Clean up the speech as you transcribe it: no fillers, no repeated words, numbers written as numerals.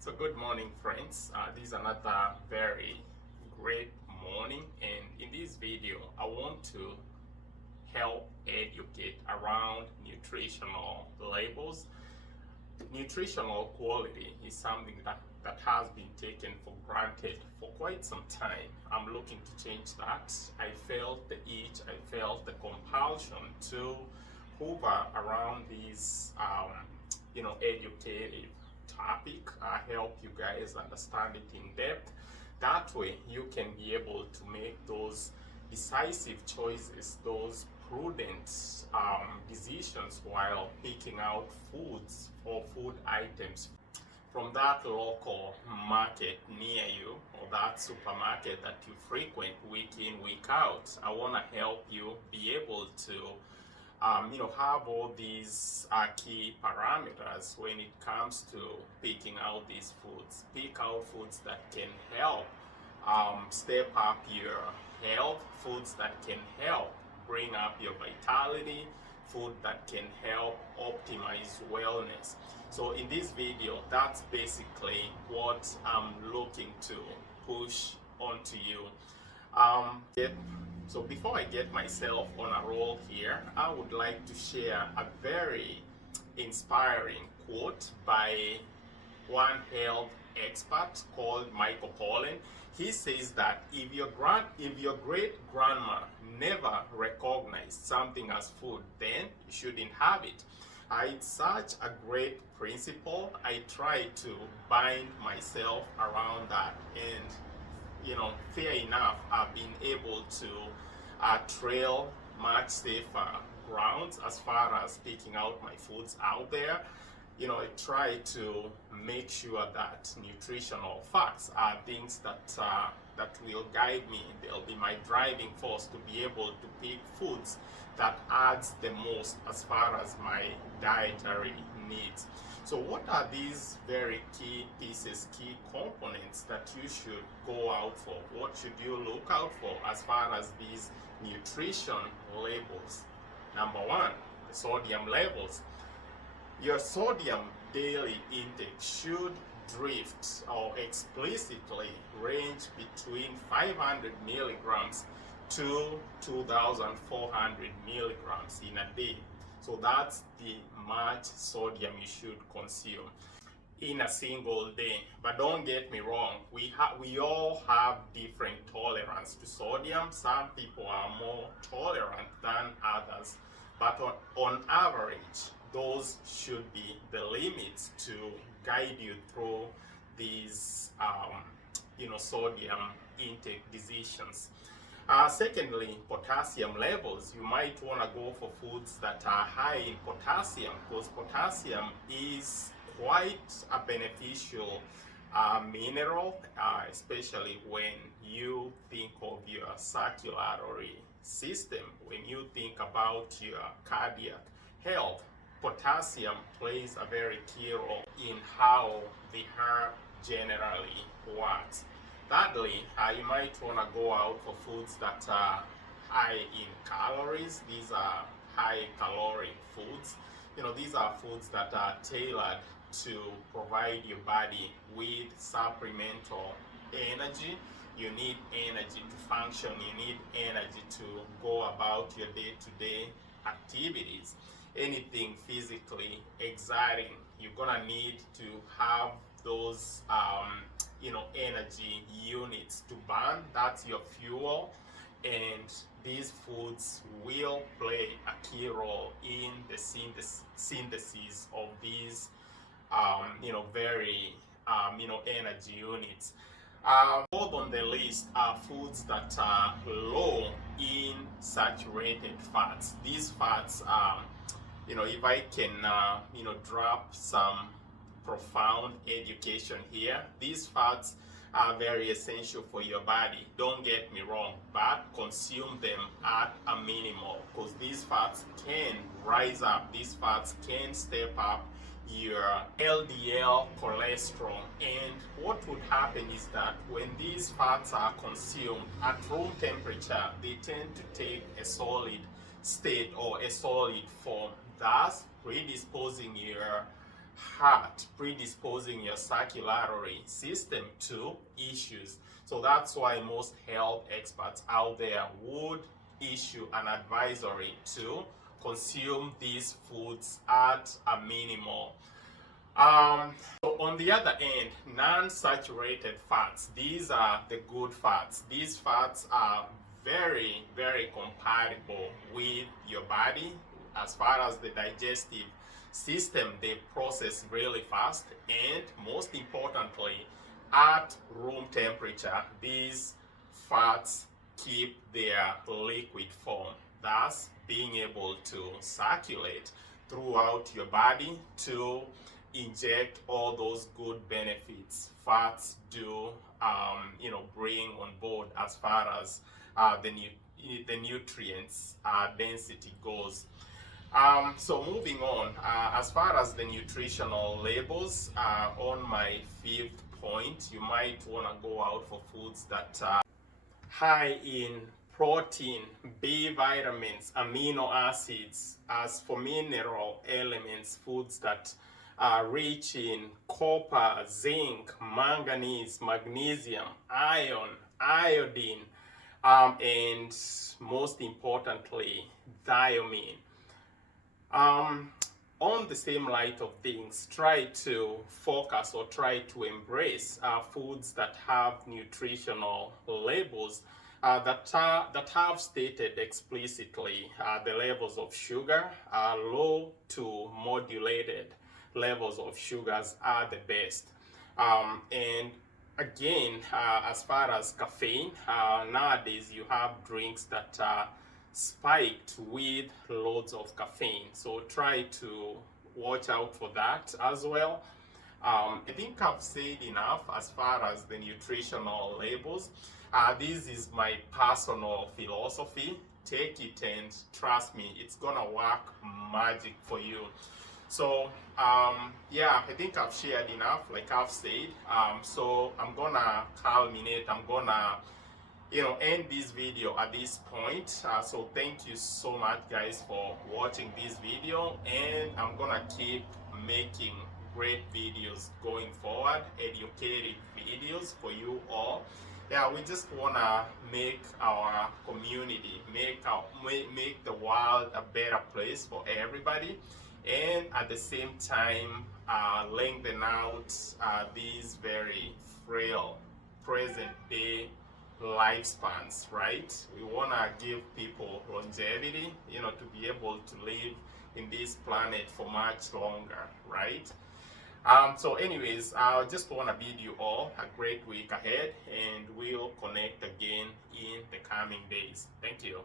So good morning, friends. This is another very great morning, and in this video I want to help educate around nutritional labels. Nutritional quality is something that has been taken for granted for quite some time. I'm looking to change that. I felt the itch, I felt the compulsion to hover around these educative topic, help you guys understand it in depth. That way you can be able to make those decisive choices, those prudent decisions while picking out foods or food items from that local market near you or that supermarket that you frequent week in, week out. I want to help you be able to have all these key parameters when it comes to picking out these foods. Pick out foods that can help step up your health, foods that can help bring up your vitality, food that can help optimize wellness. So in this video, that's basically what I'm looking to push onto you. So before I get myself on a roll here, I would like to share a very inspiring quote by one health expert called Michael Pollan. He says that if your great grandma never recognized something as food, then you shouldn't have it. It's such a great principle. I try to bind myself around that, and fair enough, I've been able to trail much safer grounds as far as picking out my foods out there. I try to make sure that nutritional facts are things that will guide me. They'll be my driving force to be able to pick foods that adds the most as far as my dietary needs. So what are these very key pieces, key components that you should go out for? What should you look out for as far as these nutrition labels? Number one, the sodium levels. Your sodium daily intake should drift or explicitly range between 500 milligrams to 2,400 milligrams in a day. So that's the much sodium you should consume in a single day. But don't get me wrong, we all have different tolerance to sodium. Some people are more tolerant than others, but on average, those should be the limits to guide you through these sodium intake decisions. Secondly, potassium levels. You might want to go for foods that are high in potassium, because potassium is quite a beneficial mineral, especially when you think of your circulatory system, when you think about your cardiac health. Potassium plays a very key role in how the heart generally works. Thirdly, you might want to go out for foods that are high in calories. These are high caloric foods. These are foods that are tailored to provide your body with supplemental energy. You need energy to function. You need energy to go about your day-to-day activities. Anything physically exciting, you're gonna need to have those energy units to burn. That's your fuel, and these foods will play a key role in the synthesis of these very energy units. Fourth on the list are foods that are low in saturated fats. These fats are, if I can drop some profound education here, these fats are very essential for your body. Don't get me wrong, but consume them at a minimal, because these fats can rise up. These fats can step up your LDL cholesterol, and what would happen is that when these fats are consumed at room temperature, they tend to take a solid state or a solid form, thus predisposing your heart, predisposing your circulatory system to issues. So that's why most health experts out there would issue an advisory to consume these foods at a minimal. So on the other end, non-saturated fats, these are the good fats. These fats are very, very compatible with your body as far as the digestive system. They process really fast, and most importantly, at room temperature, these fats keep their liquid form, thus being able to circulate throughout your body to inject all those good benefits fats do bring on board as far as the nutrients density goes. So moving on, as far as the nutritional labels, on my fifth point, you might want to go out for foods that are high in protein, B vitamins, amino acids. As for mineral elements, foods that are rich in copper, zinc, manganese, magnesium, iron, iodine, and most importantly, thiamine. On the same light of things, try to focus or try to embrace foods that have nutritional labels that have stated explicitly the levels of sugar. Low to modulated levels of sugars are the best. And again, as far as caffeine, nowadays you have drinks that are spiked with loads of caffeine, so try to watch out for that as well. I think I've said enough as far as the nutritional labels. This is my personal philosophy. Take it and trust me, it's gonna work magic for you. So yeah, I think I've shared enough, like I've said. So I'm gonna culminate, I'm gonna end this video at this point. So thank you so much guys for watching this video, and I'm gonna keep making great videos going forward, educative videos for you all. Yeah, we just wanna make our community, make the world a better place for everybody, and at the same time lengthen out these very frail present day lifespans, right? We want to give people longevity, to be able to live in this planet for much longer, right? So anyways, I just want to bid you all a great week ahead, and we'll connect again in the coming days. Thank you.